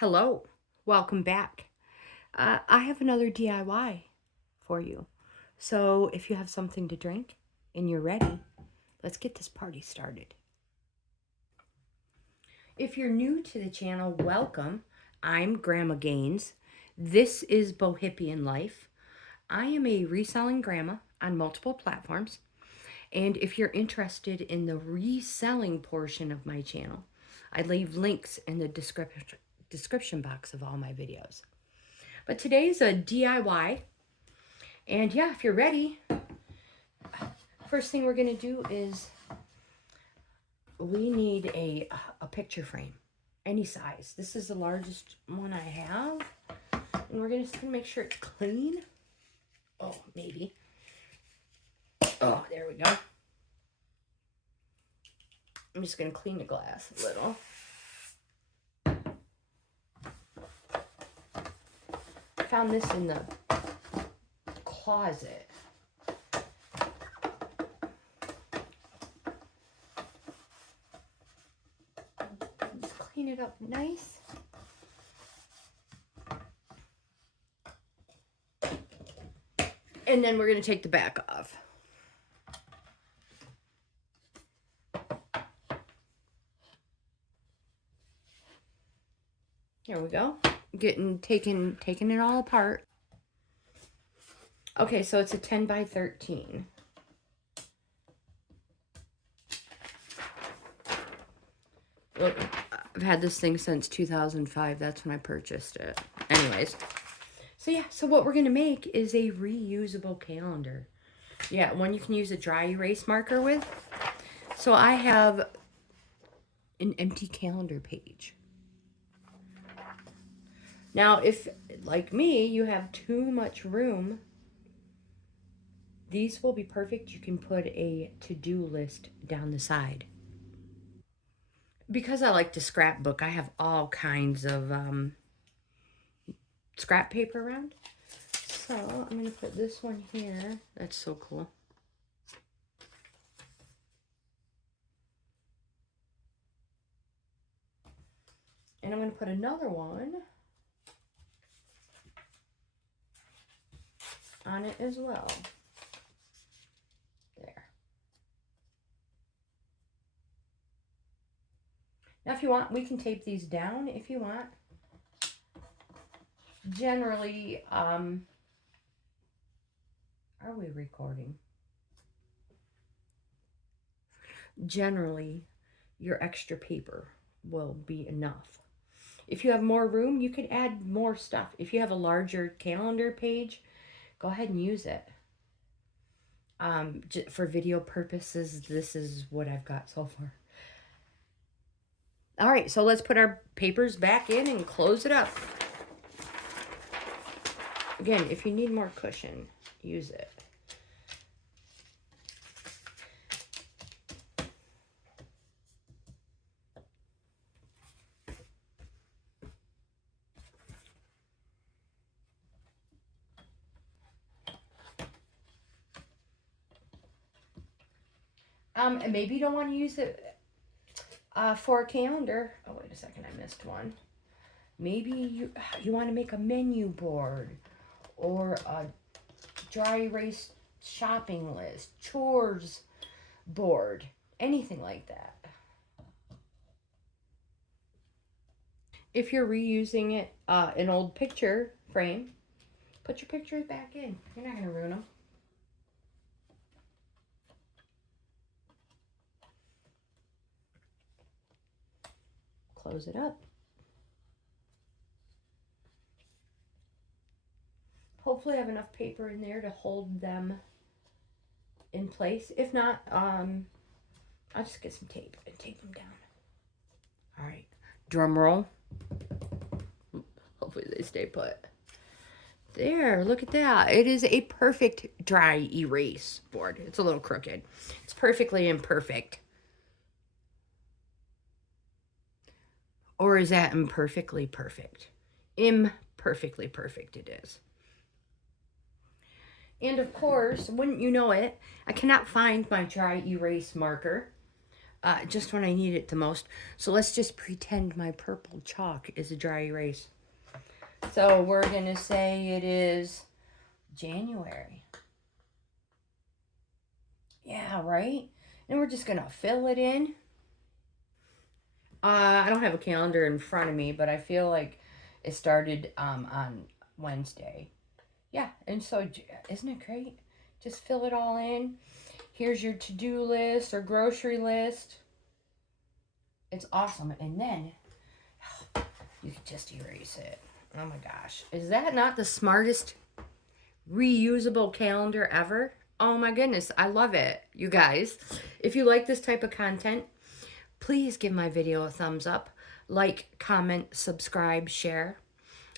Hello, welcome back. I have another DIY for you. So if you have something to drink and you're ready, let's get this party started. If you're new to the channel, welcome. I'm Grandma GAINZ. This is Bohippianlife. I am a reselling grandma on multiple platforms. And if you're interested in the reselling portion of my channel, I leave links in the description box of all my videos. But today's a DIY. And yeah, if you're ready, first thing we're going to do is we need a picture frame, any size. This is the largest one I have. And we're just going to make sure it's clean. Oh, maybe. Oh, there we go. I'm just going to clean the glass a little. I found this in the closet. Just clean it up nice. And then we're going to take the back off. Here we go. Taking it all apart. Okay, so it's a 10 by 13. Look, I've had this thing since 2005. That's when I purchased it. Anyways. So yeah, so what we're going to make is a reusable calendar. Yeah, one you can use a dry erase marker with. So I have an empty calendar page. Now, if, like me, you have too much room, these will be perfect. You can put a to-do list down the side. Because I like to scrapbook, I have all kinds of scrap paper around. So I'm going to put this one here. That's so cool. And I'm going to put another one on it as well. There. Now if you want, we can tape these down if you want. Generally, are we recording? Generally, your extra paper will be enough. If you have more room, you could add more stuff. If you have a larger calendar page, go ahead and use it. For video purposes, this is what I've got so far. All right, so let's put our papers back in and close it up. Again, if you need more cushion, use it. Maybe you don't want to use it for a calendar. Oh, wait a second, I missed one. Maybe you want to make a menu board or a dry erase shopping list, chores board, anything like that. If you're reusing it, an old picture frame, put your pictures back in. You're not going to ruin them. Close it up. Hopefully I have enough paper in there to hold them in place. If not, I'll just get some tape and tape them down. All right, drum roll. Hopefully they stay put. There, look at that. It is a perfect dry erase board. It's a little crooked. It's perfectly imperfect. Or is that imperfectly perfect? Imperfectly perfect it is. And of course, wouldn't you know it, I cannot find my dry erase marker. just when I need it the most. So let's just pretend my purple chalk is a dry erase. So we're going to say it is January. Yeah, right? And we're just going to fill it in. I don't have a calendar in front of me, but I feel like it started on Wednesday. Yeah, and so isn't it great? Just fill it all in. Here's your to-do list or grocery list. It's awesome. And then you can just erase it. Oh my gosh. Is that not the smartest reusable calendar ever? Oh my goodness. I love it, you guys. If you like this type of content, please give my video a thumbs up. Like, comment, subscribe, share.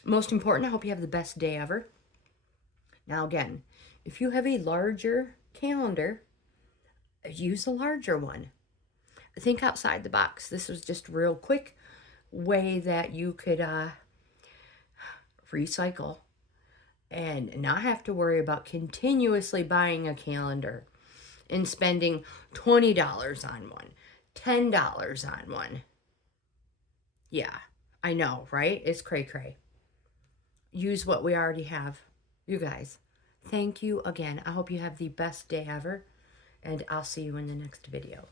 Most important, I hope you have the best day ever. Now again, if you have a larger calendar, use a larger one. Think outside the box. This was just a real quick way that you could recycle and not have to worry about continuously buying a calendar and spending $20 on one, $10 on one. Yeah, I know, right? It's cray-cray. Use what we already have. You guys, thank you again. I hope you have the best day ever, and I'll see you in the next video.